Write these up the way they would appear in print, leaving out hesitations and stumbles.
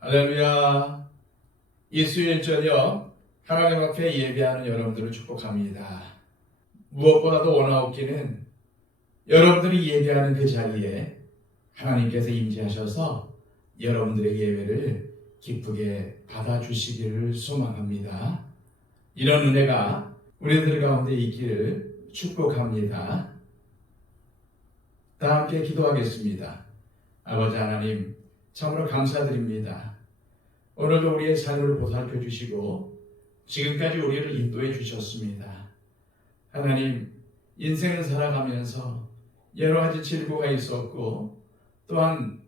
할렐루야. 이 수요일 저녁 하나님 앞에 예배하는 여러분들을 축복합니다. 무엇보다도 원하옵기는 여러분들이 예배하는 그 자리에 하나님께서 임재하셔서 여러분들의 예배를 기쁘게 받아주시기를 소망합니다. 이런 은혜가 우리들 가운데 있기를 축복합니다. 다 함께 기도하겠습니다. 아버지 하나님, 참으로 감사드립니다. 오늘도 우리의 삶을 보살펴 주시고 지금까지 우리를 인도해 주셨습니다. 하나님, 인생을 살아가면서 여러 가지 질고가 있었고 또한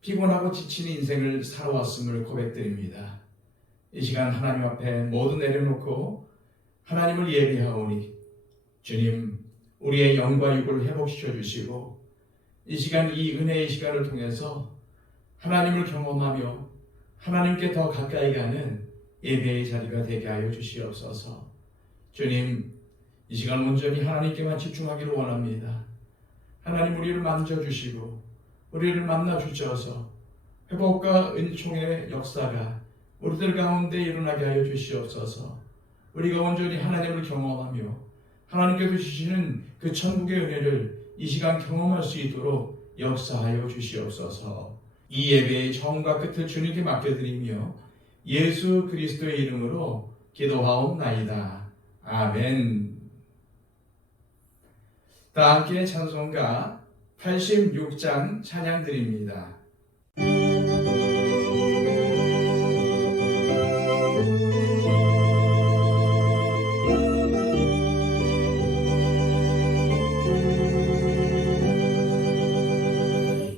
피곤하고 지친 인생을 살아왔음을 고백드립니다. 이 시간 하나님 앞에 모두 내려놓고 하나님을 예배하오니 주님, 우리의 영과 육을 회복시켜 주시고 이 시간, 이 은혜의 시간을 통해서 하나님을 경험하며 하나님께 더 가까이 가는 예배의 자리가 되게 하여 주시옵소서. 주님, 이 시간 온전히 하나님께만 집중하기를 원합니다. 하나님, 우리를 만져주시고 우리를 만나주셔서 회복과 은총의 역사가 우리들 가운데 일어나게 하여 주시옵소서. 우리가 온전히 하나님을 경험하며 하나님께서 주시는 그 천국의 은혜를 이 시간 경험할 수 있도록 역사하여 주시옵소서. 이 예배의 처음과 끝을 주님께 맡겨드리며 예수 그리스도의 이름으로 기도하옵나이다. 아멘. 다 함께 찬송가 86장 찬양드립니다.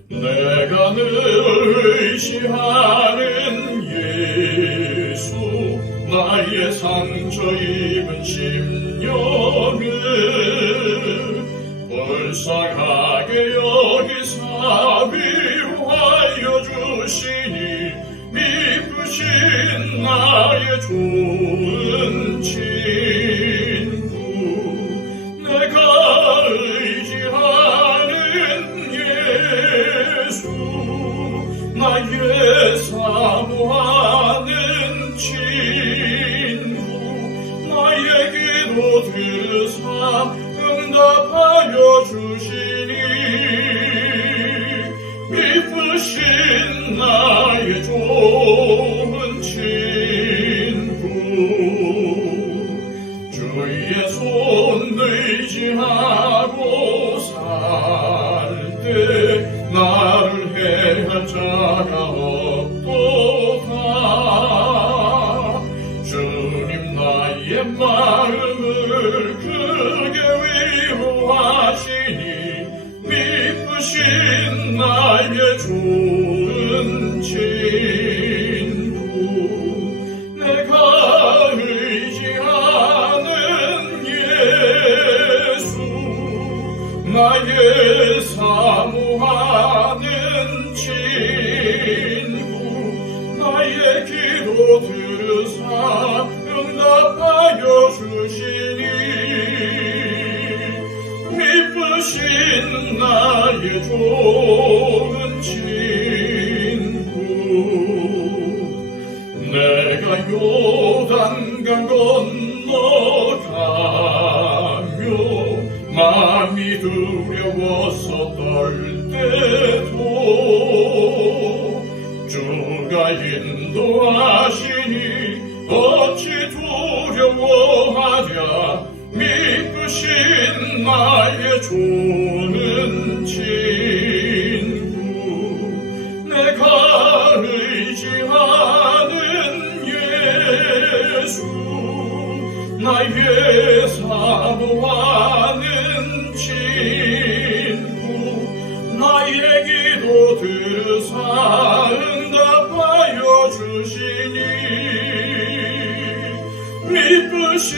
내가 늘 의지하는 예수, 나의 상처 입은 심령을 불쌍하게 여기사 위로하여 주시니 미쁘신 나의 좋은 친구. 내가 의지하는 예수, 나의 사모하는 친구. 나의 기도 들으사 응답하여 주시니 미쁘신 나의 좋은 친구. 주의 손 의지하고 살 때 나를 해할 자가 없도다. 주님, 나의 마음을 크게 위로하시니 미쁘신 나의 좋은 친구. 내가 의지하는 예수, 나의 사모하는 친구. 나의 기도 들으사 응답하여 주시니 미쁘신 나의 좋은 친구. 내가 요단강 건너가며 마음이 두려워서 떨 때도 주가 인도하시니 어찌 두려워하랴. 미쁘신 나의 좋은 친구. 내가 의지하는 예수, 나의 사모하는 친구. 나의 기도 들으사 응답하여 주시니 미쁘신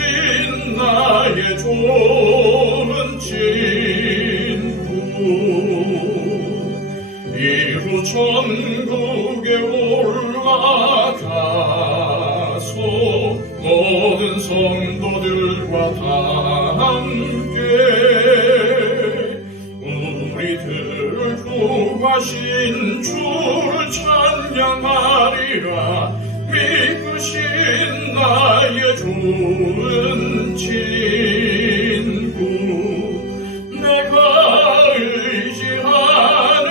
나의 좋은 친구. 이후 천국에 올라가서 모든 성도들과 다 함께 우리들 구원 구하신 주를 찬양하리라. 믿으신 나의 좋은 친구, 내가 의지하는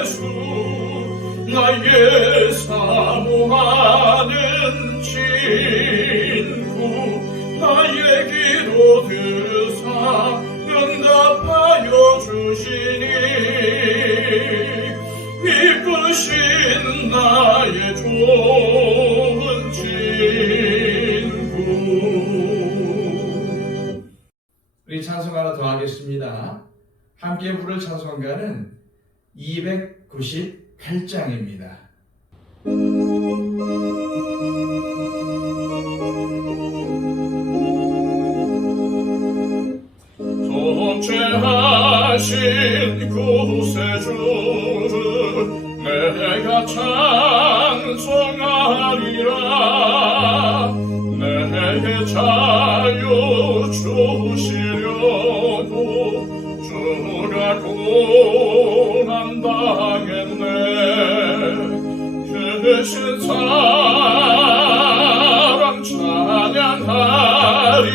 예수, 나의 사모하는 친구, 나의 기도 들으사 응답하여 주시니, 이끄신 나의 좋은 친구. 우리 찬송 하나 더 하겠습니다. 함께 부를 찬송가는 298장입니다. 통치하신 구세주를 내가 찬송하리라. 내게 자유 주시려고 주가 고난 당했네. 크신 사랑 찬양하리.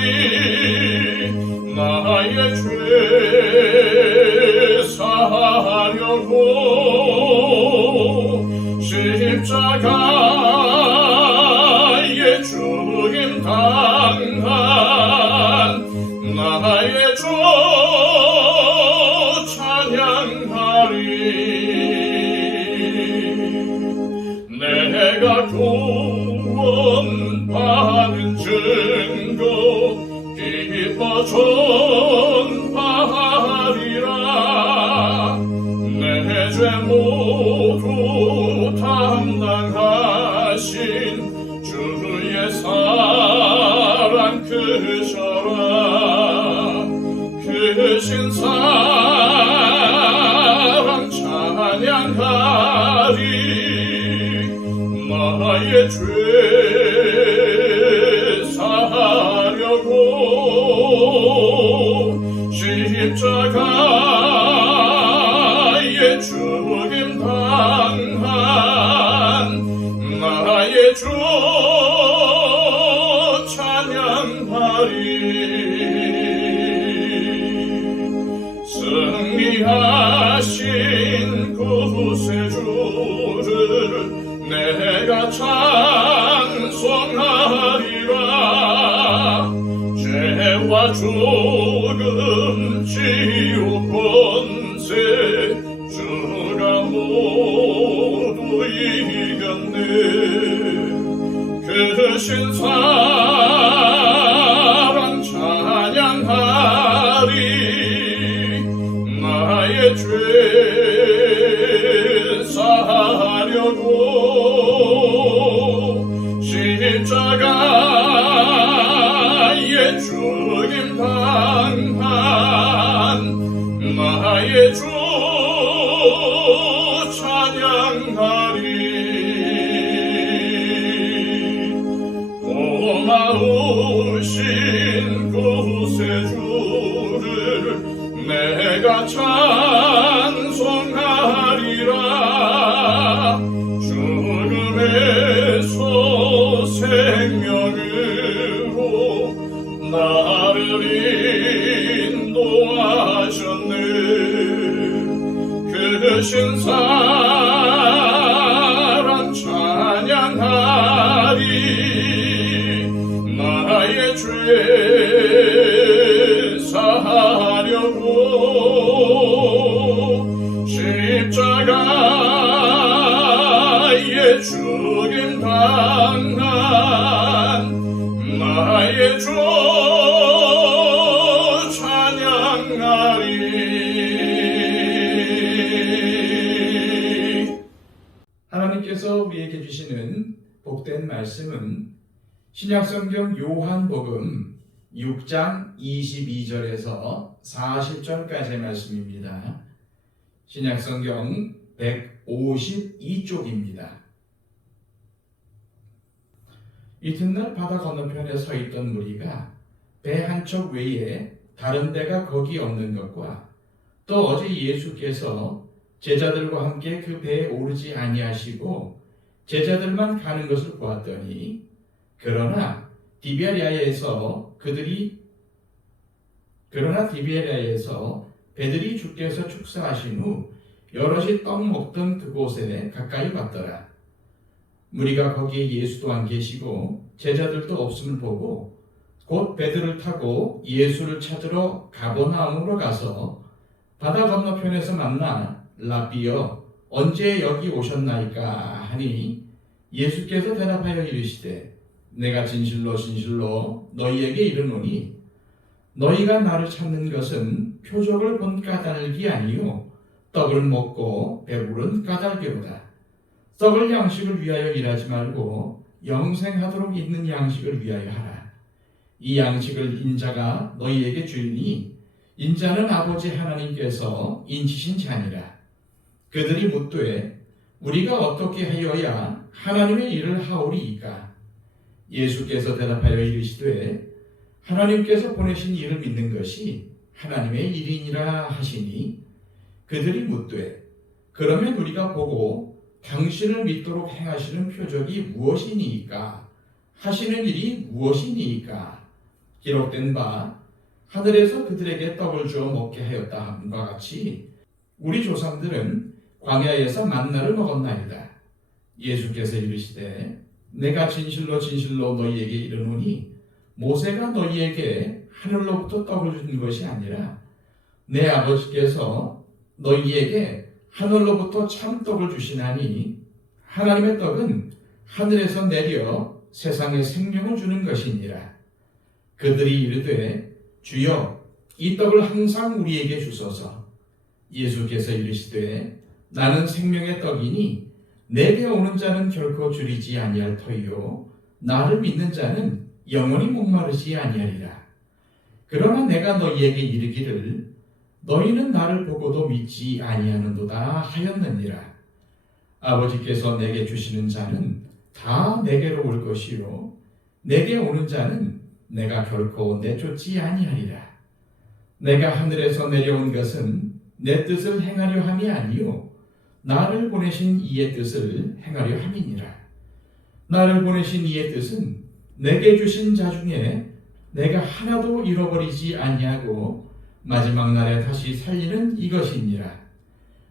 나의 죄 사하려고 십자가의 죽임 당한 나의 주 찬양하리. 내가 구원받은 증거 기뻐 전파하리라. 내 죄 모두 담당하신 주의 사랑 크셔라. 크신 사랑 찬양하리. 나의 죄 사하려고 십자가의 죽임 당한 나의 주 찬양하리. 승리하신 구세주를 내가 찬송하리라. 죄와 죽음 지옥 권세 주가 모두 이겼네. 크신 사랑 찬양하리. 나의 죄 사하려고 십자가의 죽임 당한 나의 주 찬양하리. 고마우신 구세주를 내가 찬송하리라. 죽음에서 생명으로 나를 인도하셨네. 크신 사랑 찬양하리. 나의 죄 사하려고 십자가의 죽임 당한 나의 주 찬양하리. 하나님께서 우리에게 주시는 복된 말씀은 신약성경 요한복음 6장 22절에서 40절까지의 말씀입니다. 신약성경 152쪽입니다. 이튿날 바다 건너편에 서 있던 무리가 배 한 척 외에 다른 데가 거기 없는 것과 또 어제 예수께서 제자들과 함께 그 배에 오르지 아니하시고 제자들만 가는 것을 보았더니 그러나 디베리아에서 배들이 주께서 축사하신 후 여럿이 떡 먹던 그곳에 가까이 왔더라. 무리가 거기에 예수 또한 계시고 제자들도 없음을 보고 곧 배들을 타고 예수를 찾으러 가버나움으로 가서 바다 건너편에서 만나 라비여 언제 여기 오셨나이까 하니 예수께서 대답하여 이르시되 내가 진실로 진실로 너희에게 이르노니 너희가 나를 찾는 것은 표적을 본 까닭이 아니요 떡을 먹고 배부른 까닭이로다. 썩을 양식을 위하여 일하지 말고 영생하도록 있는 양식을 위하여 하라. 이 양식을 인자가 너희에게 주리니 인자는 아버지 하나님께서 인치신 자니라. 그들이 묻되 우리가 어떻게 하여야 하나님의 일을 하오리이까? 예수께서 대답하여 이르시되 하나님께서 보내신 일을 믿는 것이 하나님의 일이니라 하시니 그들이 묻되 그러면 우리가 보고 당신을 믿도록 행하시는 표적이 무엇이니이까? 하시는 일이 무엇이니이까? 기록된 바 하늘에서 그들에게 떡을 주어 먹게 하였다 함과 같이 우리 조상들은 광야에서 만나를 먹었나이다. 예수께서 이르시되 내가 진실로 진실로 너희에게 이르노니 모세가 너희에게 하늘로부터 떡을 준 것이 아니라 내 아버지께서 너희에게 하늘로부터 참떡을 주시나니 하나님의 떡은 하늘에서 내려 세상에 생명을 주는 것이니라. 그들이 이르되 주여 이 떡을 항상 우리에게 주소서. 예수께서 이르시되 나는 생명의 떡이니 내게 오는 자는 결코 줄이지 아니할 터이요 나를 믿는 자는 영원히 목마르지 아니하리라. 그러나 내가 너희에게 이르기를 너희는 나를 보고도 믿지 아니하는도다 하였느니라. 아버지께서 내게 주시는 자는 다 내게로 올 것이요 내게 오는 자는 내가 결코 내쫓지 아니하리라. 내가 하늘에서 내려온 것은 내 뜻을 행하려 함이 아니요 나를 보내신 이의 뜻을 행하려 함이니라. 나를 보내신 이의 뜻은 내게 주신 자 중에 내가 하나도 잃어버리지 아니하고 마지막 날에 다시 살리는 이것이니라.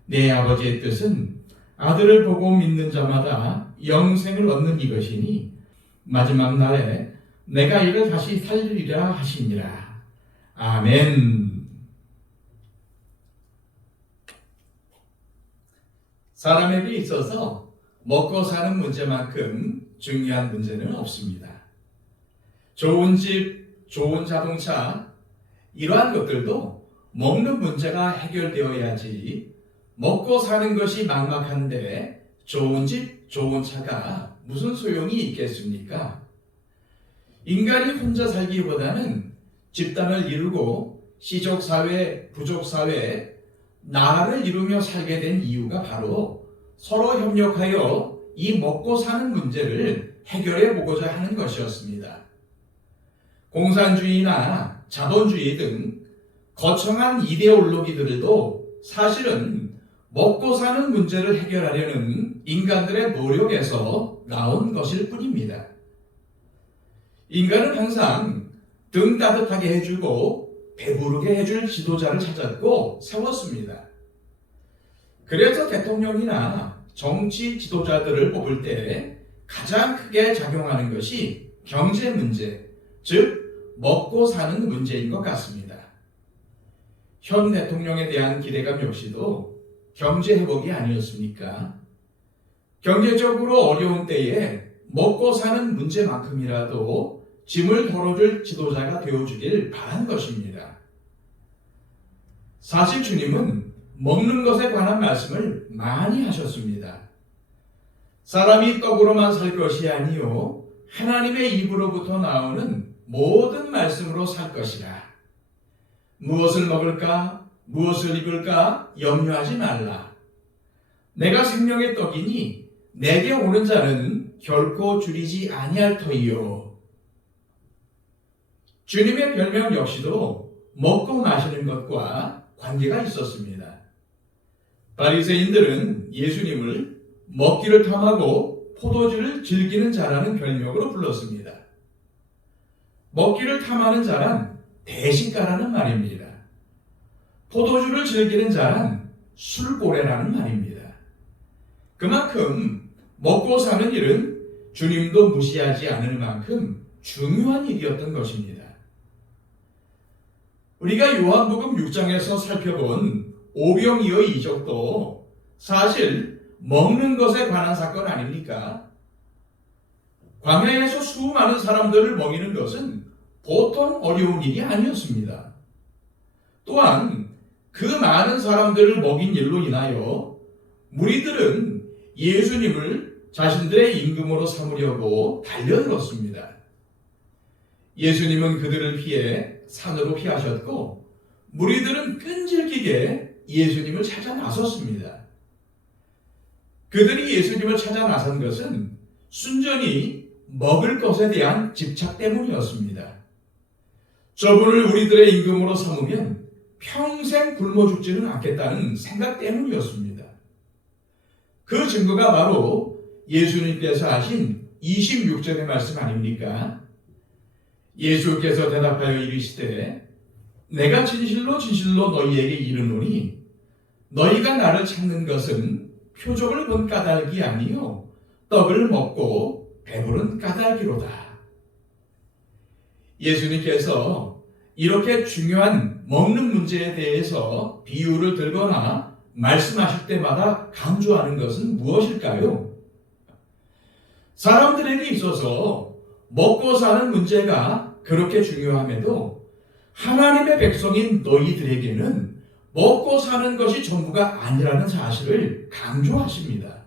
내 아버지의 뜻은 아들을 보고 믿는 자마다 영생을 얻는 이것이니 마지막 날에 내가 이를 다시 살리리라 하시니라. 아멘. 사람에게 있어서 먹고 사는 문제만큼 중요한 문제는 없습니다. 좋은 집, 좋은 자동차, 이러한 것들도 먹는 문제가 해결되어야지 먹고 사는 것이 막막한데 좋은 집, 좋은 차가 무슨 소용이 있겠습니까? 인간이 혼자 살기보다는 집단을 이루고 시족사회, 부족사회, 나라를 이루며 살게 된 이유가 바로 서로 협력하여 이 먹고 사는 문제를 해결해 보고자 하는 것이었습니다. 공산주의나 자본주의 등 거창한 이데올로기들도 사실은 먹고 사는 문제를 해결하려는 인간들의 노력에서 나온 것일 뿐입니다. 인간은 항상 등 따뜻하게 해주고 배부르게 해줄 지도자를 찾았고 세웠습니다. 그래서 대통령이나 정치 지도자들을 뽑을 때 가장 크게 작용하는 것이 경제 문제, 즉 먹고 사는 문제인 것 같습니다. 현 대통령에 대한 기대감 역시도 경제 회복이 아니었습니까? 경제적으로 어려운 때에 먹고 사는 문제만큼이라도 짐을 덜어줄 지도자가 되어주길 바란 것입니다. 사실 주님은 먹는 것에 관한 말씀을 많이 하셨습니다. 사람이 떡으로만 살 것이 아니요 하나님의 입으로부터 나오는 모든 말씀으로 살 것이라. 무엇을 먹을까, 무엇을 입을까 염려하지 말라. 내가 생명의 떡이니 내게 오는 자는 결코 줄이지 아니할 터이요. 주님의 별명 역시도 먹고 마시는 것과 관계가 있었습니다. 바리새인들은 예수님을 먹기를 탐하고 포도주를 즐기는 자라는 별명으로 불렀습니다. 먹기를 탐하는 자란 대식가라는 말입니다. 포도주를 즐기는 자란 술고래라는 말입니다. 그만큼 먹고 사는 일은 주님도 무시하지 않을 만큼 중요한 일이었던 것입니다. 우리가 요한복음 6장에서 살펴본 오병이어의 이적도 사실 먹는 것에 관한 사건 아닙니까? 광야에서 수많은 사람들을 먹이는 것은 보통 어려운 일이 아니었습니다. 또한 그 많은 사람들을 먹인 일로 인하여 무리들은 예수님을 자신들의 임금으로 삼으려고 달려들었습니다. 예수님은 그들을 피해 산으로 피하셨고 무리들은 끈질기게 예수님을 찾아 나섰습니다. 그들이 예수님을 찾아 나선 것은 순전히 먹을 것에 대한 집착 때문이었습니다. 저분을 우리들의 임금으로 삼으면 평생 굶어 죽지는 않겠다는 생각 때문이었습니다. 그 증거가 바로 예수님께서 하신 26절의 말씀 아닙니까? 예수께서 대답하여 이르시되 내가 진실로 진실로 너희에게 이르노니 너희가 나를 찾는 것은 표적을 본 까닭이 아니요 떡을 먹고 배부른 까닭이로다. 예수님께서 이렇게 중요한 먹는 문제에 대해서 비유를 들거나 말씀하실 때마다 강조하는 것은 무엇일까요? 사람들에게 있어서 먹고 사는 문제가 그렇게 중요함에도 하나님의 백성인 너희들에게는 먹고 사는 것이 전부가 아니라는 사실을 강조하십니다.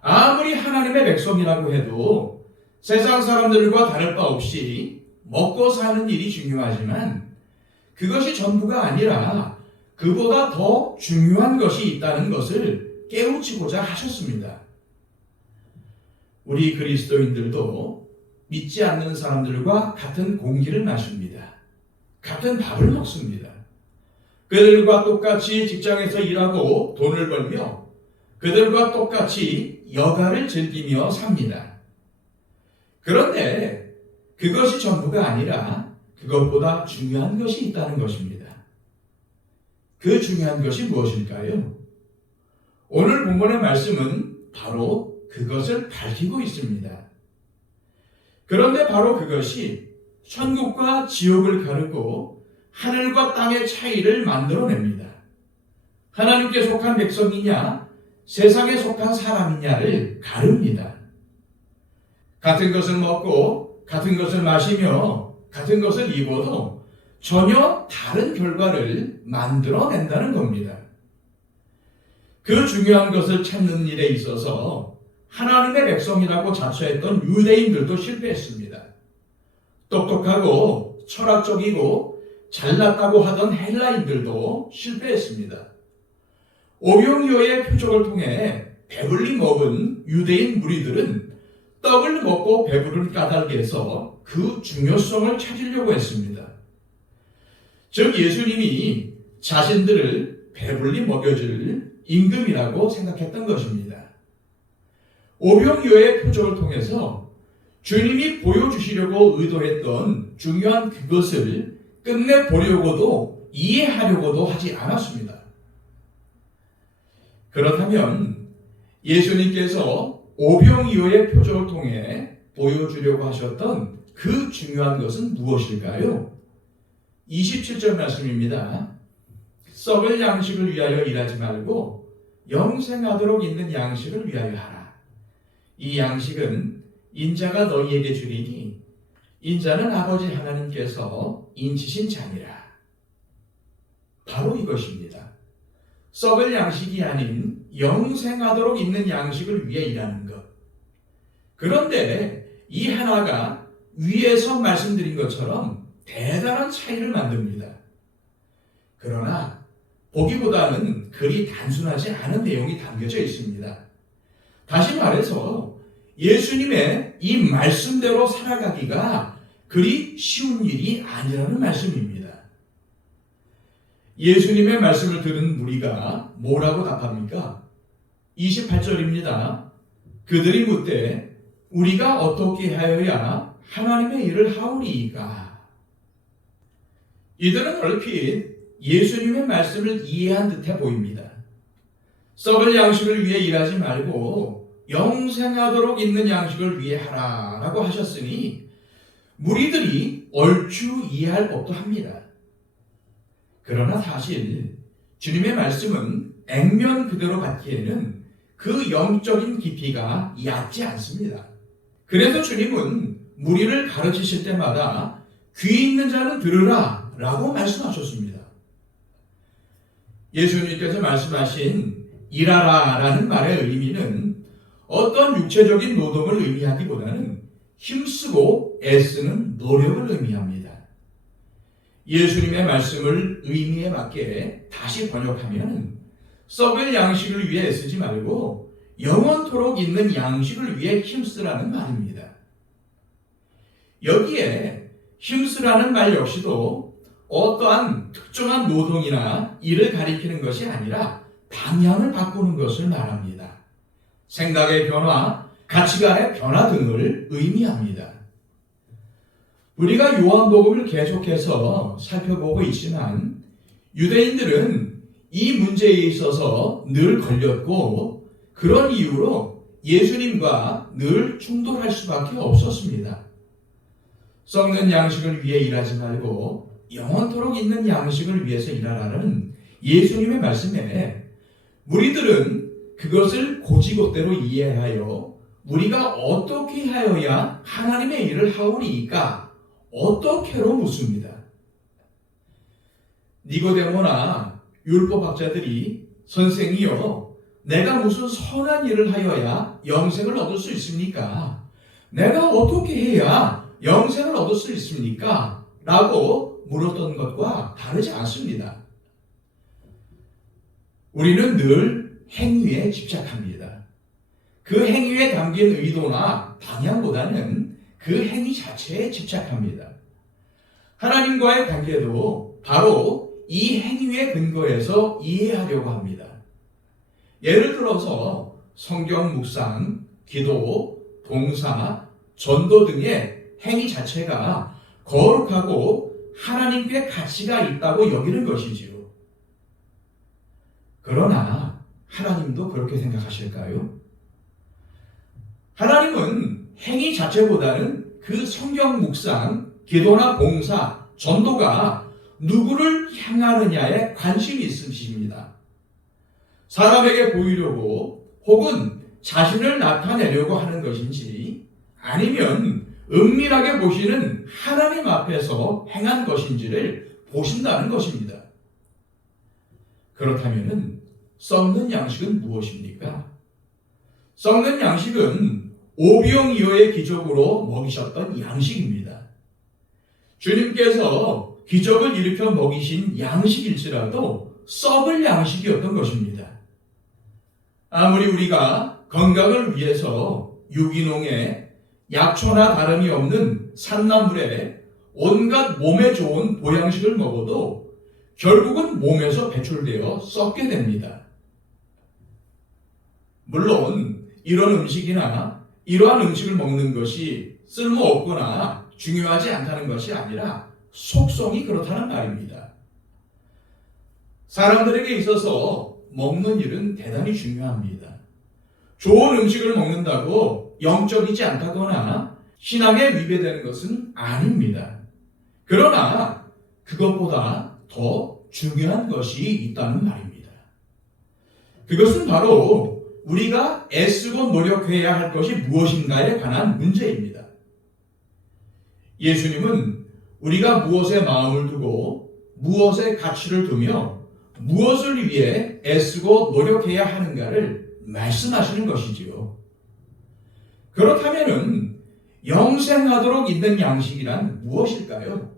아무리 하나님의 백성이라고 해도 세상 사람들과 다를 바 없이 먹고 사는 일이 중요하지만 그것이 전부가 아니라 그보다 더 중요한 것이 있다는 것을 깨우치고자 하셨습니다. 우리 그리스도인들도 믿지 않는 사람들과 같은 공기를 마십니다. 같은 밥을 먹습니다. 그들과 똑같이 직장에서 일하고 돈을 벌며 그들과 똑같이 여가를 즐기며 삽니다. 그런데 그것이 전부가 아니라 그것보다 중요한 것이 있다는 것입니다. 그 중요한 것이 무엇일까요? 오늘 본문의 말씀은 바로 그것을 밝히고 있습니다. 그런데 바로 그것이 천국과 지옥을 가르고 하늘과 땅의 차이를 만들어냅니다. 하나님께 속한 백성이냐 세상에 속한 사람이냐를 가릅니다. 같은 것을 먹고 같은 것을 마시며 같은 것을 입어도 전혀 다른 결과를 만들어낸다는 겁니다. 그 중요한 것을 찾는 일에 있어서 하나님의 백성이라고 자처했던 유대인들도 실패했습니다. 똑똑하고 철학적이고 잘났다고 하던 헬라인들도 실패했습니다. 오병이어의 표적을 통해 배불리 먹은 유대인 무리들은 떡을 먹고 배부른 까닭에서 그 중요성을 찾으려고 했습니다. 즉 예수님이 자신들을 배불리 먹여줄 임금이라고 생각했던 것입니다. 오병이어의 표적을 통해서 주님이 보여주시려고 의도했던 중요한 그것을 끝내 보려고도 이해하려고도 하지 않았습니다. 그렇다면 예수님께서 오병이어의 표적을 통해 보여주려고 하셨던 그 중요한 것은 무엇일까요? 27절 말씀입니다. 썩을 양식을 위하여 일하지 말고 영생하도록 있는 양식을 위하여 하라. 이 양식은 인자가 너희에게 주리니 인자는 아버지 하나님께서 인치신 자니라. 바로 이것입니다. 썩을 양식이 아닌 영생하도록 있는 양식을 위해 일하는 것. 그런데 이 하나가 위에서 말씀드린 것처럼 대단한 차이를 만듭니다. 그러나 보기보다는 그리 단순하지 않은 내용이 담겨져 있습니다. 다시 말해서 예수님의 이 말씀대로 살아가기가 그리 쉬운 일이 아니라는 말씀입니다. 예수님의 말씀을 들은 무리가 뭐라고 답합니까? 28절입니다. 그들이 묻되 우리가 어떻게 하여야 하나님의 일을 하오리이까? 이들은 얼핏 예수님의 말씀을 이해한 듯해 보입니다. 썩을 양식을 위해 일하지 말고 영생하도록 있는 양식을 위해 하라라고 하셨으니 무리들이 얼추 이해할 법도 합니다. 그러나 사실 주님의 말씀은 액면 그대로 받기에는 그 영적인 깊이가 얕지 않습니다. 그래서 주님은 무리를 가르치실 때마다 귀 있는 자는 들으라 라고 말씀하셨습니다. 예수님께서 말씀하신 일하라 라는 말의 의미는 어떤 육체적인 노동을 의미하기보다는 힘쓰고 애쓰는 노력을 의미합니다. 예수님의 말씀을 의미에 맞게 다시 번역하면 썩을 양식을 위해 애쓰지 말고 영원토록 있는 양식을 위해 힘쓰라는 말입니다. 여기에 힘쓰라는 말 역시도 어떠한 특정한 노동이나 일을 가리키는 것이 아니라 방향을 바꾸는 것을 말합니다. 생각의 변화, 가치관의 변화 등을 의미합니다. 우리가 요한복음을 계속해서 살펴보고 있지만 유대인들은 이 문제에 있어서 늘 걸렸고 그런 이유로 예수님과 늘 충돌할 수밖에 없었습니다. 썩는 양식을 위해 일하지 말고 영원토록 있는 양식을 위해서 일하라는 예수님의 말씀에 무리들은 그것을 고지곳대로 이해하여 우리가 어떻게 하여야 하나님의 일을 하오리이까? 어떻게로 묻습니다. 니고데모나 율법학자들이 선생이여 내가 무슨 선한 일을 하여야 영생을 얻을 수 있습니까? 내가 어떻게 해야 영생을 얻을 수 있습니까? 라고 물었던 것과 다르지 않습니다. 우리는 늘 행위에 집착합니다. 그 행위에 담긴 의도나 방향보다는 그 행위 자체에 집착합니다. 하나님과의 관계도 바로 이 행위의 근거에서 이해하려고 합니다. 예를 들어서 성경 묵상, 기도, 봉사, 전도 등의 행위 자체가 거룩하고 하나님께 가치가 있다고 여기는 것이지요. 그러나 하나님도 그렇게 생각하실까요? 하나님은 행위 자체보다는 그 성경 묵상, 기도나 봉사, 전도가 누구를 향하느냐에 관심이 있으십니다. 사람에게 보이려고 혹은 자신을 나타내려고 하는 것인지 아니면 은밀하게 보시는 하나님 앞에서 행한 것인지를 보신다는 것입니다. 그렇다면 썩는 양식은 무엇입니까? 썩는 양식은 오병이어의 기적으로 먹이셨던 양식입니다. 주님께서 기적을 일으켜 먹이신 양식일지라도 썩을 양식이었던 것입니다. 아무리 우리가 건강을 위해서 유기농에 약초나 다름이 없는 산나물에 온갖 몸에 좋은 보양식을 먹어도 결국은 몸에서 배출되어 썩게 됩니다. 물론 이런 음식이나 이러한 음식을 먹는 것이 쓸모없거나 중요하지 않다는 것이 아니라 속성이 그렇다는 말입니다. 사람들에게 있어서 먹는 일은 대단히 중요합니다. 좋은 음식을 먹는다고 영적이지 않다거나 신앙에 위배되는 것은 아닙니다. 그러나 그것보다 더 중요한 것이 있다는 말입니다. 그것은 바로 우리가 애쓰고 노력해야 할 것이 무엇인가에 관한 문제입니다. 예수님은 우리가 무엇에 마음을 두고 무엇에 가치를 두며 무엇을 위해 애쓰고 노력해야 하는가를 말씀하시는 것이지요. 그렇다면 영생하도록 있는 양식이란 무엇일까요?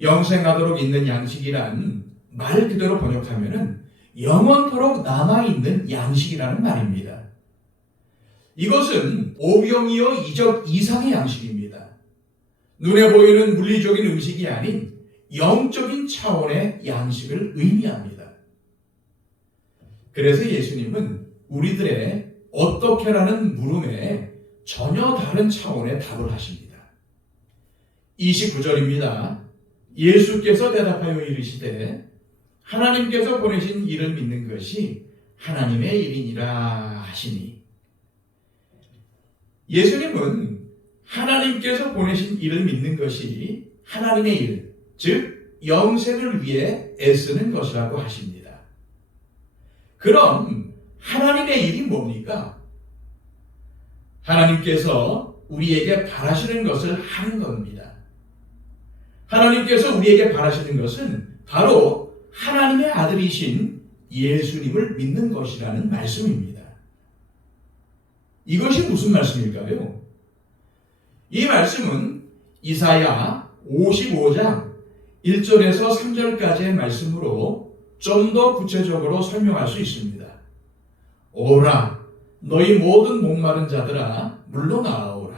영생하도록 있는 양식이란 말 그대로 번역하면 영원토록 남아있는 양식이라는 말입니다. 이것은 오병이어 이적 이상의 양식입니다. 눈에 보이는 물리적인 음식이 아닌 영적인 차원의 양식을 의미합니다. 그래서 예수님은 우리들의 어떻게라는 물음에 전혀 다른 차원의 답을 하십니다. 29절입니다. 예수께서 대답하여 이르시되 하나님께서 보내신 이를 믿는 것이 하나님의 일이니라 하시니, 예수님은 하나님께서 보내신 이를 믿는 것이 하나님의 일, 즉 영생을 위해 애쓰는 것이라고 하십니다. 그럼 하나님의 일이 뭡니까? 하나님께서 우리에게 바라시는 것을 하는 겁니다. 하나님께서 우리에게 바라시는 것은 바로 하나님의 아들이신 예수님을 믿는 것이라는 말씀입니다. 이것이 무슨 말씀일까요? 이 말씀은 이사야 55장 1절에서 3절까지의 말씀으로 좀 더 구체적으로 설명할 수 있습니다. 오라, 너희 모든 목마른 자들아 물러나오라.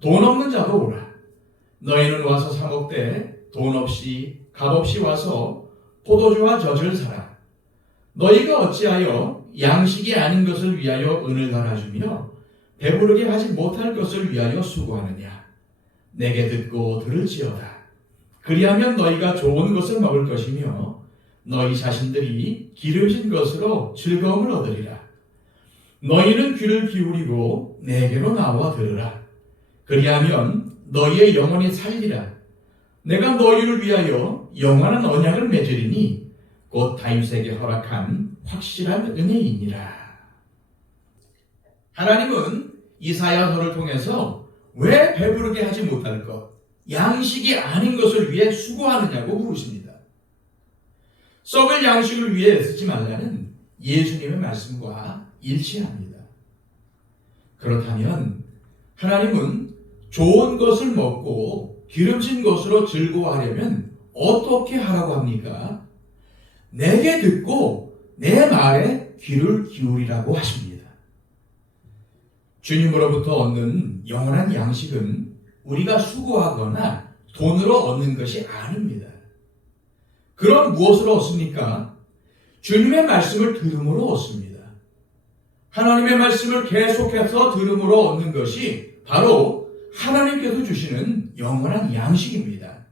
돈 없는 자도 오라. 너희는 와서 사 먹되 돈 없이 값없이 와서 포도주와 젖을 사라. 너희가 어찌하여 양식이 아닌 것을 위하여 은을 달아주며 배부르게 하지 못할 것을 위하여 수고하느냐. 내게 듣고 들을지어다. 그리하면 너희가 좋은 것을 먹을 것이며 너희 자신들이 기름진 것으로 즐거움을 얻으리라. 너희는 귀를 기울이고 내게로 나와 들으라. 그리하면 너희의 영혼이 살리라. 내가 너희를 위하여 영원한 언약을 맺으리니 곧 다윗에게 허락한 확실한 은혜이니라. 하나님은 이사야서를 통해서 왜 배부르게 하지 못할 것, 양식이 아닌 것을 위해 수고하느냐고 물으십니다. 썩을 양식을 위해 애쓰지 말라는 예수님의 말씀과 일치합니다. 그렇다면 하나님은 좋은 것을 먹고 기름진 것으로 즐거워하려면 어떻게 하라고 합니까? 내게 듣고 내 말에 귀를 기울이라고 하십니다. 주님으로부터 얻는 영원한 양식은 우리가 수고하거나 돈으로 얻는 것이 아닙니다. 그럼 무엇으로 얻습니까? 주님의 말씀을 들음으로 얻습니다. 하나님의 말씀을 계속해서 들음으로 얻는 것이 바로 하나님께서 주시는 영원한 양식입니다.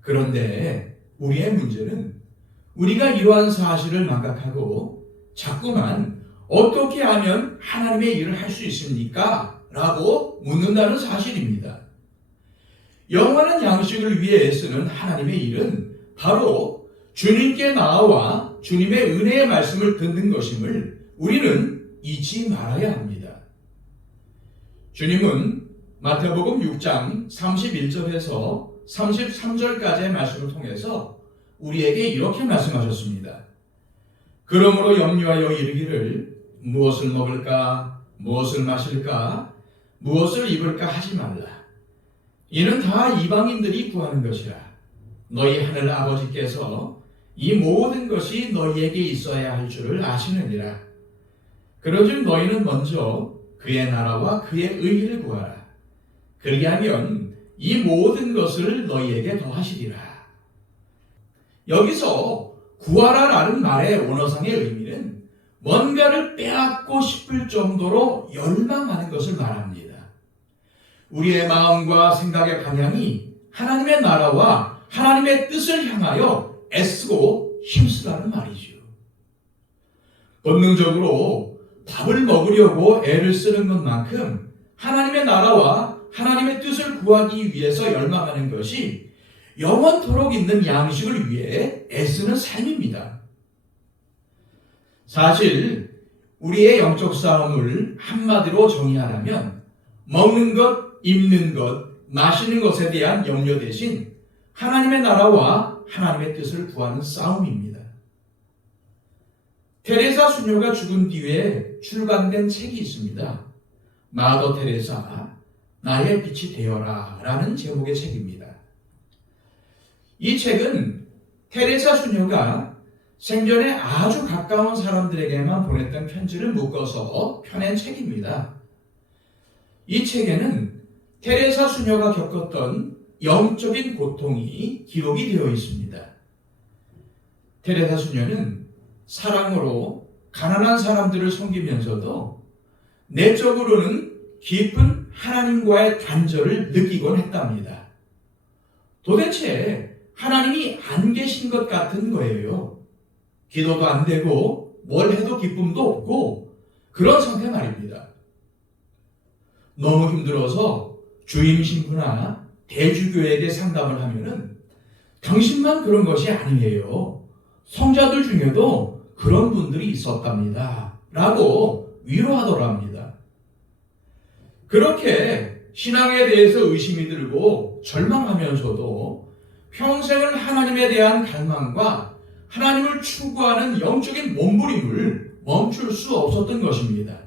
그런데 우리의 문제는 우리가 이러한 사실을 망각하고 자꾸만 어떻게 하면 하나님의 일을 할 수 있습니까? 라고 묻는다는 사실입니다. 영원한 양식을 위해 애쓰는 하나님의 일은 바로 주님께 나아와 주님의 은혜의 말씀을 듣는 것임을 우리는 잊지 말아야 합니다. 주님은 마태복음 6장 31절에서 33절까지의 말씀을 통해서 우리에게 이렇게 말씀하셨습니다. 그러므로 염려하여 이르기를 무엇을 먹을까, 무엇을 마실까, 무엇을 입을까 하지 말라. 이는 다 이방인들이 구하는 것이라. 너희 하늘 아버지께서 이 모든 것이 너희에게 있어야 할 줄을 아시느니라. 그러즉 너희는 먼저 그의 나라와 그의 의를 구하라. 그리하면 이 모든 것을 너희에게 더하시리라. 여기서 구하라라는 말의 원어상의 의미는 뭔가를 빼앗고 싶을 정도로 열망하는 것을 말합니다. 우리의 마음과 생각의 방향이 하나님의 나라와 하나님의 뜻을 향하여 애쓰고 힘쓰라는 말이죠. 본능적으로 밥을 먹으려고 애를 쓰는 것만큼 하나님의 나라와 하나님의 뜻을 구하기 위해서 열망하는 것이 영원토록 있는 양식을 위해 애쓰는 삶입니다. 사실 우리의 영적 싸움을 한마디로 정의하라면 먹는 것, 입는 것, 마시는 것에 대한 염려 대신 하나님의 나라와 하나님의 뜻을 구하는 싸움입니다. 테레사 수녀가 죽은 뒤에 출간된 책이 있습니다. 마더 테레사, 나의 빛이 되어라 라는 제목의 책입니다. 이 책은 테레사 수녀가 생전에 아주 가까운 사람들에게만 보냈던 편지를 묶어서 펴낸 책입니다. 이 책에는 테레사 수녀가 겪었던 영적인 고통이 기록이 되어 있습니다. 테레사 수녀는 사랑으로 가난한 사람들을 섬기면서도 내적으로는 깊은 하나님과의 단절을 느끼곤 했답니다. 도대체 하나님이 안 계신 것 같은 거예요. 기도도 안 되고 뭘 해도 기쁨도 없고 그런 상태 말입니다. 너무 힘들어서 주임 신부나 대주교에게 상담을 하면은 당신만 그런 것이 아니에요. 성자들 중에도 그런 분들이 있었답니다. 라고 위로하더랍니다. 그렇게 신앙에 대해서 의심이 들고 절망하면서도 평생을 하나님에 대한 갈망과 하나님을 추구하는 영적인 몸부림을 멈출 수 없었던 것입니다.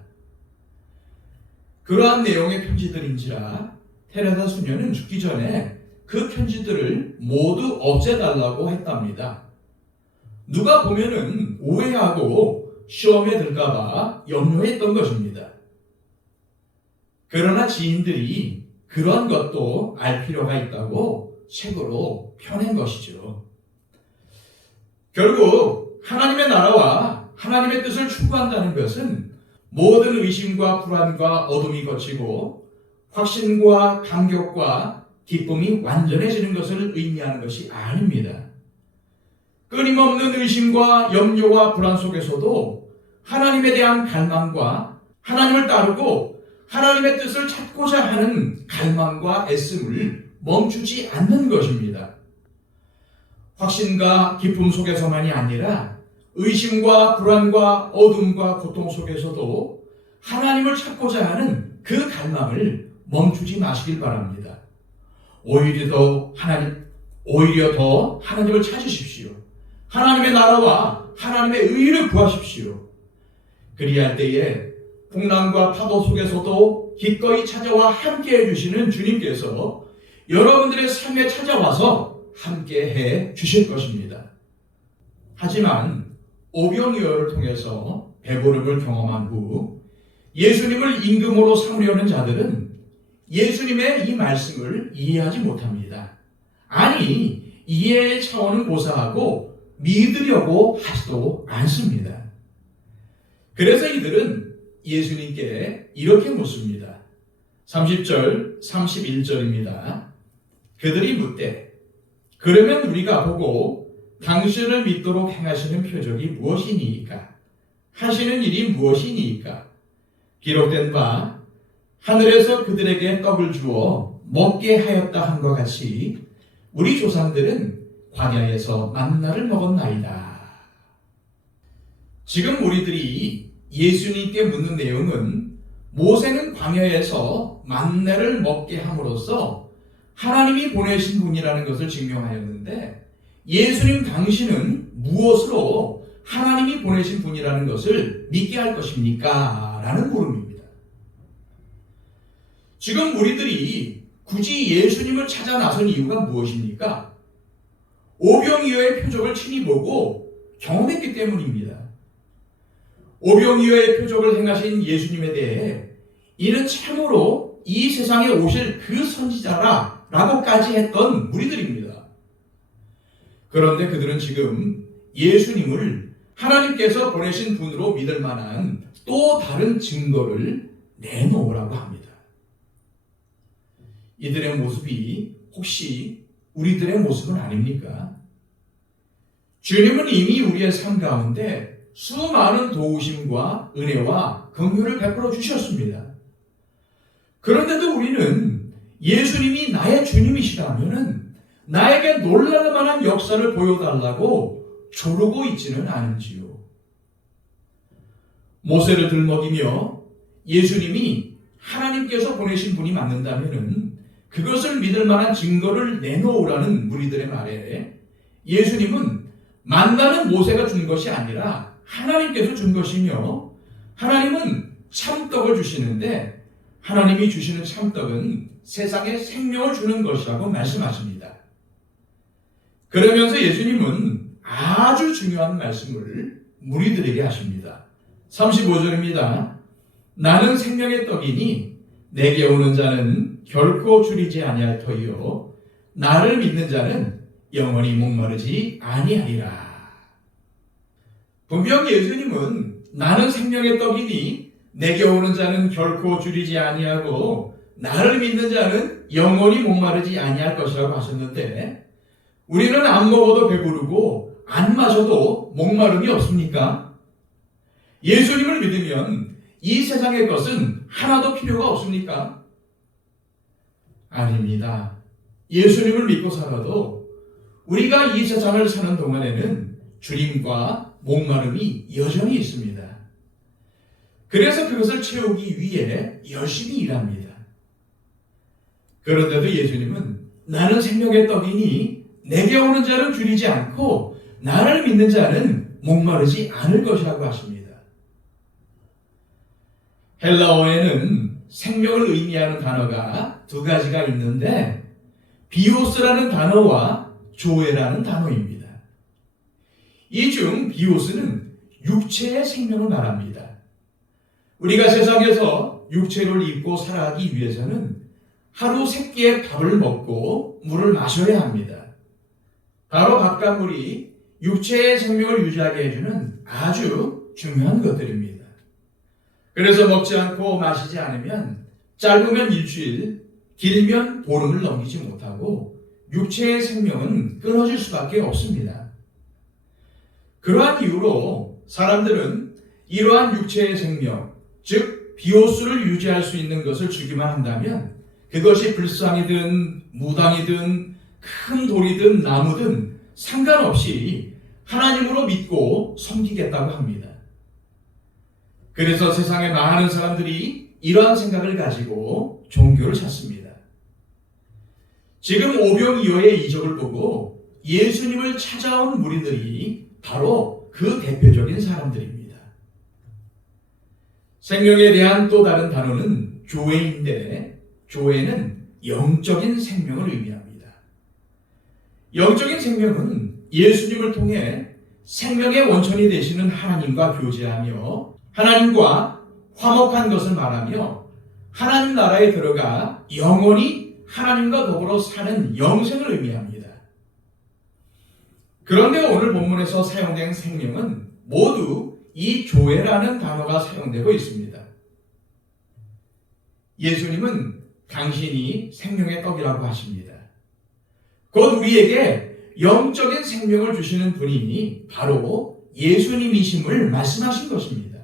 그러한 내용의 편지들인지라 테레사 수녀는 죽기 전에 그 편지들을 모두 없애달라고 했답니다. 누가 보면은 오해하고 시험에 들까봐 염려했던 것입니다. 그러나 지인들이 그러한 것도 알 필요가 있다고 책으로 펴낸 것이죠. 결국 하나님의 나라와 하나님의 뜻을 추구한다는 것은 모든 의심과 불안과 어둠이 거치고 확신과 감격과 기쁨이 완전해지는 것을 의미하는 것이 아닙니다. 끊임없는 의심과 염려와 불안 속에서도 하나님에 대한 갈망과 하나님을 따르고 하나님의 뜻을 찾고자 하는 갈망과 애씀을 멈추지 않는 것입니다. 확신과 기쁨 속에서만이 아니라 의심과 불안과 어둠과 고통 속에서도 하나님을 찾고자 하는 그 갈망을 멈추지 마시길 바랍니다. 오히려 더 하나님을 찾으십시오. 하나님의 나라와 하나님의 의를 구하십시오. 그리할 때에 풍랑과 파도 속에서도 기꺼이 찾아와 함께해 주시는 주님께서 여러분들의 삶에 찾아와서 함께해 주실 것입니다. 하지만 오병이어를 통해서 배부름을 경험한 후 예수님을 임금으로 삼으려는 자들은 예수님의 이 말씀을 이해하지 못합니다. 아니, 이해의 차원은 고사하고 믿으려고 하지도 않습니다. 그래서 이들은 예수님께 이렇게 묻습니다. 30절, 31절입니다. 그들이 묻되 그러면 우리가 보고 당신을 믿도록 행하시는 표적이 무엇이니이까? 하시는 일이 무엇이니이까? 기록된 바 하늘에서 그들에게 떡을 주어 먹게 하였다 함과 같이 우리 조상들은 광야에서 만나를 먹었나이다. 지금 우리들이 예수님께 묻는 내용은 모세는 광야에서 만나를 먹게 함으로써 하나님이 보내신 분이라는 것을 증명하였는데 예수님 당신은 무엇으로 하나님이 보내신 분이라는 것을 믿게 할 것입니까? 라는 물음입니다. 지금 우리들이 굳이 예수님을 찾아 나선 이유가 무엇입니까? 오병이어의 표적을 친히 보고 경험했기 때문입니다. 오병이어의 표적을 행하신 예수님에 대해 이는 참으로 이 세상에 오실 그 선지자라 라고까지 했던 무리들입니다. 그런데 그들은 지금 예수님을 하나님께서 보내신 분으로 믿을 만한 또 다른 증거를 내놓으라고 합니다. 이들의 모습이 혹시 우리들의 모습은 아닙니까? 주님은 이미 우리의 삶 가운데 수많은 도우심과 은혜와 긍휼을 베풀어 주셨습니다. 그런데도 우리는 예수님이 나의 주님이시라면 나에게 놀랄 만한 역사를 보여달라고 조르고 있지는 않은지요. 모세를 들먹이며 예수님이 하나님께서 보내신 분이 맞는다면 그것을 믿을 만한 증거를 내놓으라는 무리들의 말에 예수님은 만나는 모세가 준 것이 아니라 하나님께서 준 것이며 하나님은 참떡을 주시는데 하나님이 주시는 참떡은 세상에 생명을 주는 것이라고 말씀하십니다. 그러면서 예수님은 아주 중요한 말씀을 무리들에게 하십니다. 35절입니다. 나는 생명의 떡이니 내게 오는 자는 결코 줄이지 아니할 터이요 나를 믿는 자는 영원히 목마르지 아니하리라. 분명 예수님은 나는 생명의 떡이니 내게 오는 자는 결코 줄이지 아니하고 나를 믿는 자는 영원히 목마르지 아니할 것이라고 하셨는데, 우리는 안 먹어도 배부르고 안 마셔도 목마름이 없습니까? 예수님을 믿으면 이 세상의 것은 하나도 필요가 없습니까? 아닙니다. 예수님을 믿고 살아도 우리가 이 세상을 사는 동안에는 주림과 목마름이 여전히 있습니다. 그래서 그것을 채우기 위해 열심히 일합니다. 그런데도 예수님은 나는 생명의 떡이니 내게 오는 자는 줄이지 않고 나를 믿는 자는 목마르지 않을 것이라고 하십니다. 헬라어에는 생명을 의미하는 단어가 두 가지가 있는데 비오스라는 단어와 조에라는 단어입니다. 이 중 비오스는 육체의 생명을 말합니다. 우리가 세상에서 육체를 입고 살아가기 위해서는 하루 3끼의 밥을 먹고 물을 마셔야 합니다. 바로 밥과 물이 육체의 생명을 유지하게 해주는 아주 중요한 것들입니다. 그래서 먹지 않고 마시지 않으면 짧으면 일주일, 길면 보름을 넘기지 못하고 육체의 생명은 끊어질 수밖에 없습니다. 그러한 이유로 사람들은 이러한 육체의 생명, 즉 비오수를 유지할 수 있는 것을 주기만 한다면 그것이 불상이든 무당이든 큰 돌이든 나무든 상관없이 하나님으로 믿고 섬기겠다고 합니다. 그래서 세상의 많은 사람들이 이러한 생각을 가지고 종교를 찾습니다. 지금 오병이어의 이적을 보고 예수님을 찾아온 무리들이 바로 그 대표적인 사람들입니다. 생명에 대한 또 다른 단어는 조회인데, 조회는 영적인 생명을 의미합니다. 영적인 생명은 예수님을 통해 생명의 원천이 되시는 하나님과 교제하며 하나님과 화목한 것을 말하며 하나님 나라에 들어가 영원히 하나님과 더불어 사는 영생을 의미합니다. 그런데 오늘 본문에서 사용된 생명은 모두 이 조회라는 단어가 사용되고 있습니다. 예수님은 당신이 생명의 떡이라고 하십니다. 곧 우리에게 영적인 생명을 주시는 분이 바로 예수님이심을 말씀하신 것입니다.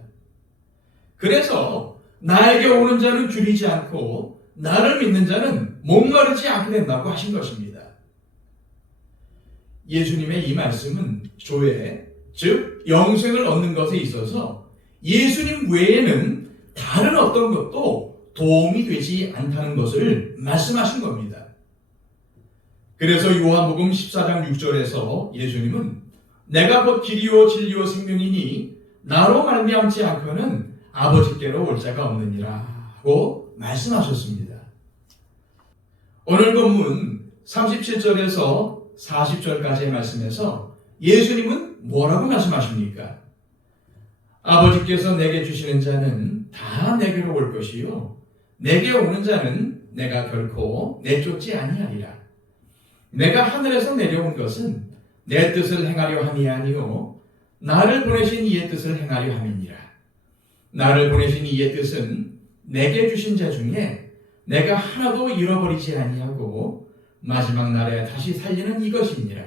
그래서 나에게 오는 자는 줄이지 않고 나를 믿는 자는 목마르지 않게 된다고 하신 것입니다. 예수님의 이 말씀은 조회, 즉 영생을 얻는 것에 있어서 예수님 외에는 다른 어떤 것도 도움이 되지 않다는 것을 말씀하신 겁니다. 그래서 요한복음 14장 6절에서 예수님은 내가 곧 길이요 진리요 생명이니 나로 말미암지 않고는 아버지께로 올 자가 없느니라고 말씀하셨습니다. 오늘 본문 37절에서 40절까지의 말씀에서 예수님은 뭐라고 말씀하십니까? 아버지께서 내게 주시는 자는 다 내게로 올 것이요 내게 오는 자는 내가 결코 내쫓지 아니하리라. 내가 하늘에서 내려온 것은 내 뜻을 행하려 함이 아니요 나를 보내신 이의 뜻을 행하려 함이니라. 나를 보내신 이의 뜻은 내게 주신 자 중에 내가 하나도 잃어버리지 아니하고 마지막 날에 다시 살리는 이것이니라.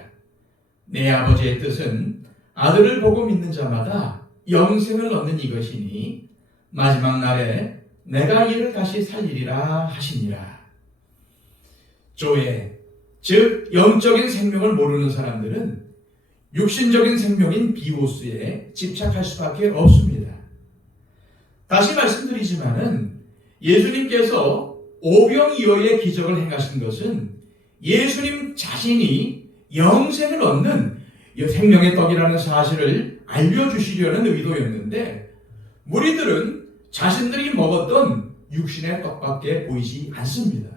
내 아버지의 뜻은 아들을 보고 믿는 자마다 영생을 얻는 이것이니 마지막 날에 내가 이를 다시 살리리라 하시니라. 조회, 즉 영적인 생명을 모르는 사람들은 육신적인 생명인 비오스에 집착할 수밖에 없습니다. 다시 말씀드리지만은 예수님께서 오병이어의 기적을 행하신 것은 예수님 자신이 영생을 얻는 생명의 떡이라는 사실을 알려주시려는 의도였는데 무리들은 자신들이 먹었던 육신의 떡밖에 보이지 않습니다.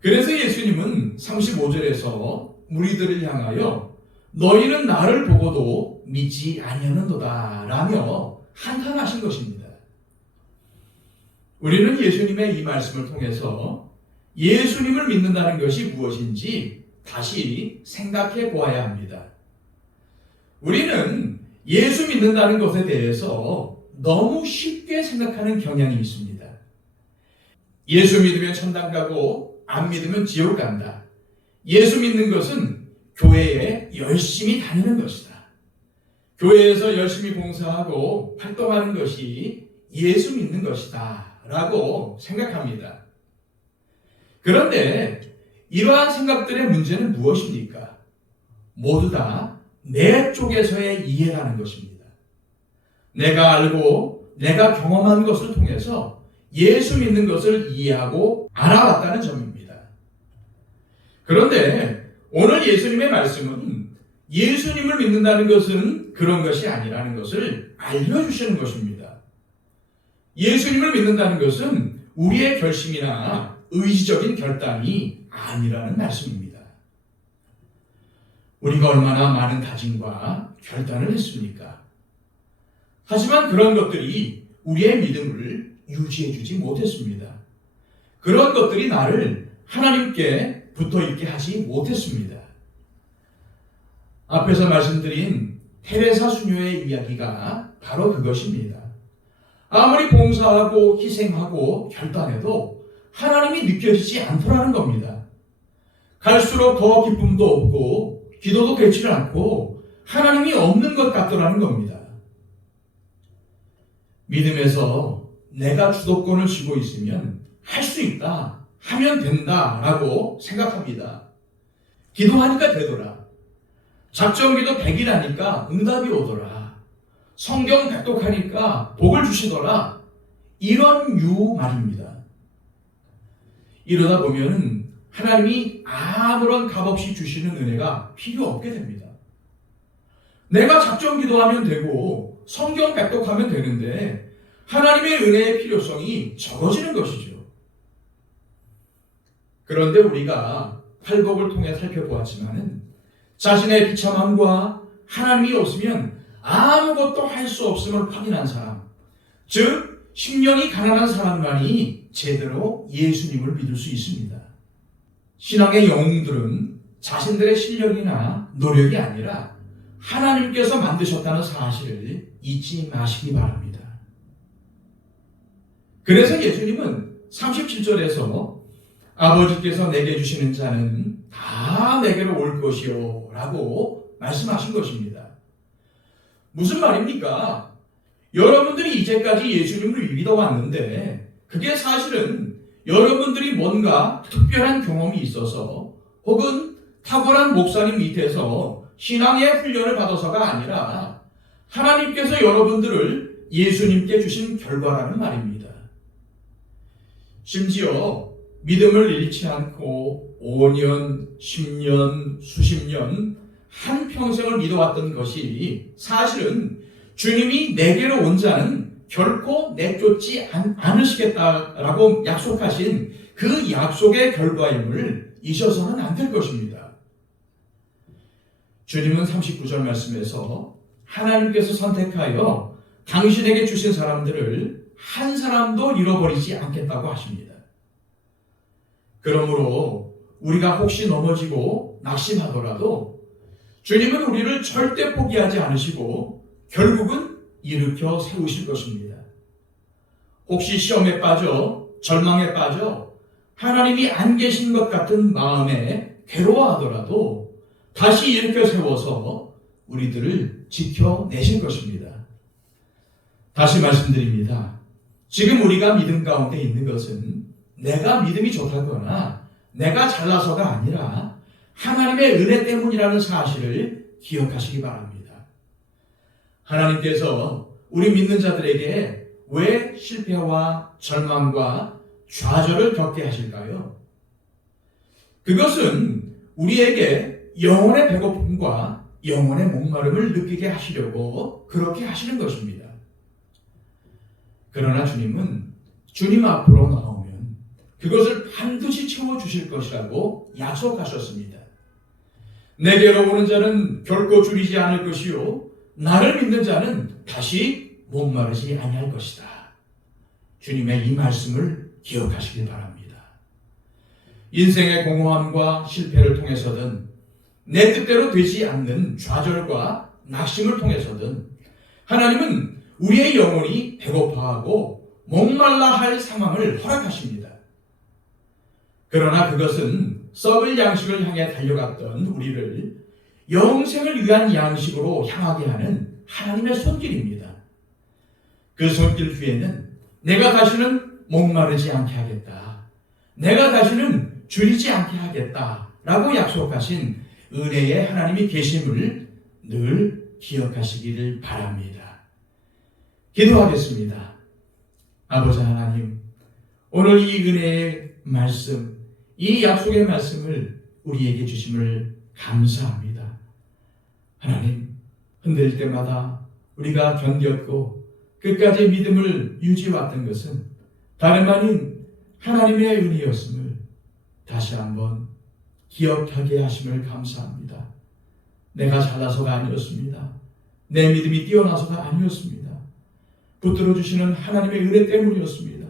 그래서 예수님은 35절에서 무리들을 향하여 너희는 나를 보고도 믿지 아니하는도다 라며 한탄하신 것입니다. 우리는 예수님의 이 말씀을 통해서 예수님을 믿는다는 것이 무엇인지 다시 생각해 보아야 합니다. 우리는 예수 믿는다는 것에 대해서 너무 쉽게 생각하는 경향이 있습니다. 예수 믿으면 천당 가고 안 믿으면 지옥 간다. 예수 믿는 것은 교회에 열심히 다니는 것이다. 교회에서 열심히 봉사하고 활동하는 것이 예수 믿는 것이다 라고 생각합니다. 그런데 이러한 생각들의 문제는 무엇입니까? 모두 다 내 쪽에서의 이해라는 것입니다. 내가 알고 내가 경험한 것을 통해서 예수 믿는 것을 이해하고 알아왔다는 점입니다. 그런데 오늘 예수님의 말씀은 예수님을 믿는다는 것은 그런 것이 아니라는 것을 알려주시는 것입니다. 예수님을 믿는다는 것은 우리의 결심이나 의지적인 결단이 아니라는 말씀입니다. 우리가 얼마나 많은 다짐과 결단을 했습니까? 하지만 그런 것들이 우리의 믿음을 유지해주지 못했습니다. 그런 것들이 나를 하나님께 붙어있게 하지 못했습니다. 앞에서 말씀드린 테레사 수녀의 이야기가 바로 그것입니다. 아무리 봉사하고 희생하고 결단해도 하나님이 느껴지지 않더라는 겁니다. 갈수록 더 기쁨도 없고 기도도 되지 않고 하나님이 없는 것 같더라는 겁니다. 믿음에서 내가 주도권을 쥐고 있으면 할 수 있다, 하면 된다라고 생각합니다. 기도하니까 되더라. 작정기도 100이라니까 응답이 오더라. 성경 백독하니까 복을 주시더라. 이런 유 말입니다. 이러다 보면 하나님이 아무런 값없이 주시는 은혜가 필요 없게 됩니다. 내가 작정기도하면 되고 성경 백독하면 되는데 하나님의 은혜의 필요성이 적어지는 것이죠. 그런데 우리가 팔복을 통해 살펴보았지만은 자신의 비참함과 하나님이 없으면 아무것도 할 수 없음을 확인한 사람, 즉 심령이 가난한 사람만이 제대로 예수님을 믿을 수 있습니다. 신앙의 영웅들은 자신들의 실력이나 노력이 아니라 하나님께서 만드셨다는 사실을 잊지 마시기 바랍니다. 그래서 예수님은 37절에서 아버지께서 내게 주시는 자는 다 내게로 올 것이요 라고 말씀하신 것입니다. 무슨 말입니까? 여러분들이 이제까지 예수님을 믿어왔는데 그게 사실은 여러분들이 뭔가 특별한 경험이 있어서 혹은 탁월한 목사님 밑에서 신앙의 훈련을 받아서가 아니라 하나님께서 여러분들을 예수님께 주신 결과라는 말입니다. 심지어 믿음을 잃지 않고 5년, 10년, 수십 년, 한평생을 믿어왔던 것이 사실은 주님이 내게로 온 자는 결코 내쫓지 않으시겠다라고 약속하신 그 약속의 결과임을 잊어서는 안 될 것입니다. 주님은 39절 말씀에서 하나님께서 선택하여 당신에게 주신 사람들을 한 사람도 잃어버리지 않겠다고 하십니다. 그러므로 우리가 혹시 넘어지고 낙심하더라도 주님은 우리를 절대 포기하지 않으시고 결국은 일으켜 세우실 것입니다. 혹시 시험에 빠져 절망에 빠져 하나님이 안 계신 것 같은 마음에 괴로워하더라도 다시 일으켜 세워서 우리들을 지켜내실 것입니다. 다시 말씀드립니다. 지금 우리가 믿음 가운데 있는 것은 내가 믿음이 좋다거나 내가 잘나서가 아니라 하나님의 은혜 때문이라는 사실을 기억하시기 바랍니다. 하나님께서 우리 믿는 자들에게 왜 실패와 절망과 좌절을 겪게 하실까요? 그것은 우리에게 영혼의 배고픔과 영혼의 목마름을 느끼게 하시려고 그렇게 하시는 것입니다. 그러나 주님은 주님 앞으로 나오면 그것을 반드시 채워주실 것이라고 약속하셨습니다. 내게로 오는 자는 결코 줄이지 않을 것이요 나를 믿는 자는 다시 목마르지 아니할 것이다. 주님의 이 말씀을 기억하시길 바랍니다. 인생의 공허함과 실패를 통해서든 내 뜻대로 되지 않는 좌절과 낙심을 통해서든 하나님은 우리의 영혼이 배고파하고 목말라 할 상황을 허락하십니다. 그러나 그것은 썩을 양식을 향해 달려갔던 우리를 영생을 위한 양식으로 향하게 하는 하나님의 손길입니다. 그 손길 뒤에는 내가 다시는 목마르지 않게 하겠다, 내가 다시는 줄이지 않게 하겠다라고 약속하신 은혜의 하나님이 계심을 늘 기억하시기를 바랍니다. 기도하겠습니다. 아버지 하나님, 오늘 이 은혜의 말씀, 이 약속의 말씀을 우리에게 주심을 감사합니다. 하나님, 흔들릴 때마다 우리가 견뎠고 끝까지 믿음을 유지해왔던 것은 다름 아닌 하나님의 은혜였음을 다시 한번 기억하게 하심을 감사합니다. 내가 잘나서가 아니었습니다. 내 믿음이 뛰어나서가 아니었습니다. 붙들어 주시는 하나님의 은혜 때문이었습니다.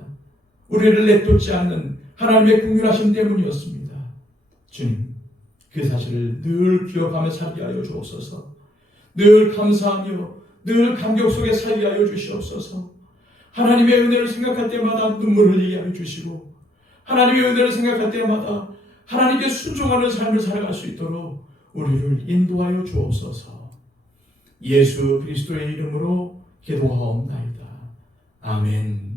우리를 내쫓지 않는 하나님의 긍휼하심 때문이었습니다. 주님, 그 사실을 늘 기억하며 살게 하여 주옵소서. 늘 감사하며 늘 감격 속에 살게 하여 주시옵소서. 하나님의 은혜를 생각할 때마다 눈물을 흘리게 하여 주시고, 하나님의 은혜를 생각할 때마다 하나님께 순종하는 삶을 살아갈 수 있도록 우리를 인도하여 주옵소서. 예수 그리스도의 이름으로 기도하옵나이다. 아멘.